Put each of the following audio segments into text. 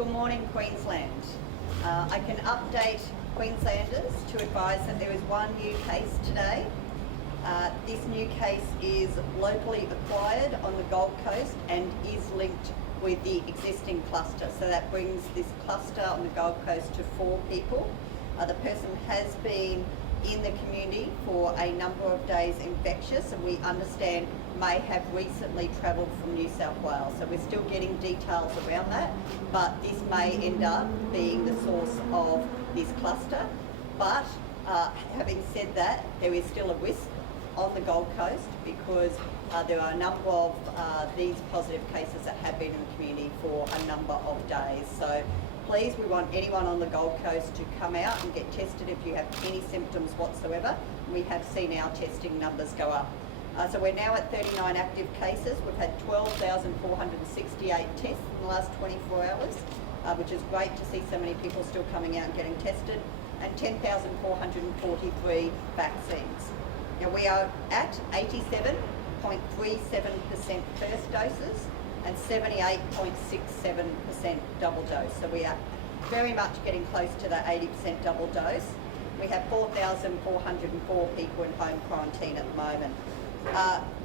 Good morning, Queensland. I can update Queenslanders to advise that there is one new case today. This new case is locally acquired on the Gold Coast and is linked with the existing cluster. So that brings this cluster on the Gold Coast to 4 people. The person has been in the community for a number of days infectious, and we understand may have recently travelled from New South Wales. So we're still getting details around that, but this may end up being the source of this cluster. But having said that, there is still a risk on the Gold Coast because there are a number of these positive cases that have been in the community for a number of days. So please, we want anyone on the Gold Coast to come out and get tested if you have any symptoms whatsoever. We have seen our testing numbers go up. So we're now at 39 active cases. We've had 12,468 tests in the last 24 hours, which is great to see so many people still coming out and getting tested, and 10,443 vaccines. Now we are at 87.37% first doses and 78.67% double dose. So we are very much getting close to that 80% double dose. We have 4,404 people in home quarantine at the moment.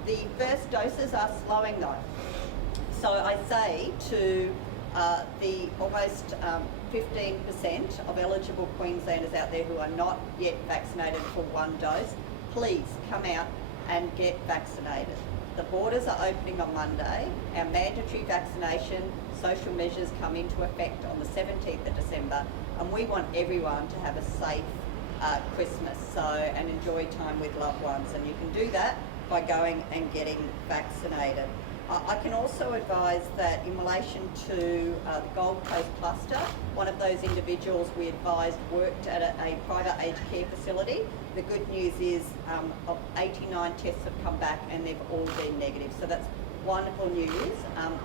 The first doses are slowing though. So I say to the almost 15% of eligible Queenslanders out there who are not yet vaccinated for 1 dose, please come out and get vaccinated. The borders are opening on Monday. Our mandatory vaccination social measures come into effect on the 17th of December, and we want everyone to have a safe Christmas and enjoy time with loved ones, and you can do that by going and getting vaccinated. I can also advise that in relation to the Gold Coast cluster, one of those individuals we advised worked at a private aged care facility. The good news is of 89 tests have come back and they've all been negative. So that's wonderful news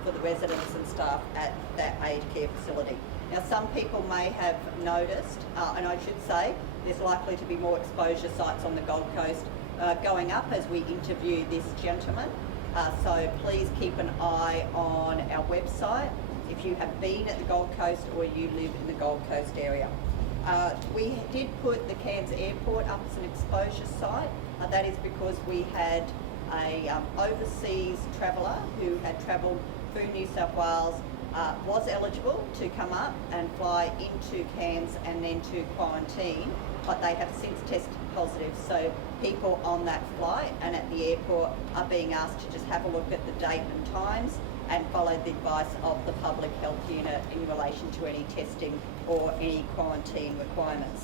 for the residents and staff at that aged care facility. Now some people may have noticed, and I should say, there's likely to be more exposure sites on the Gold Coast going up as we interview this gentleman. So please keep an eye on our website if you have been at the Gold Coast or you live in the Gold Coast area. We did put the Cairns Airport up as an exposure site. That is because we had a overseas traveller who had travelled through New South Wales, was eligible to come up and fly into Cairns and then to quarantine, but they have since tested positive. So people on that flight and at the airport are being asked to just have a look at the date and times and follow the advice of the public health unit in relation to any testing or any quarantine requirements.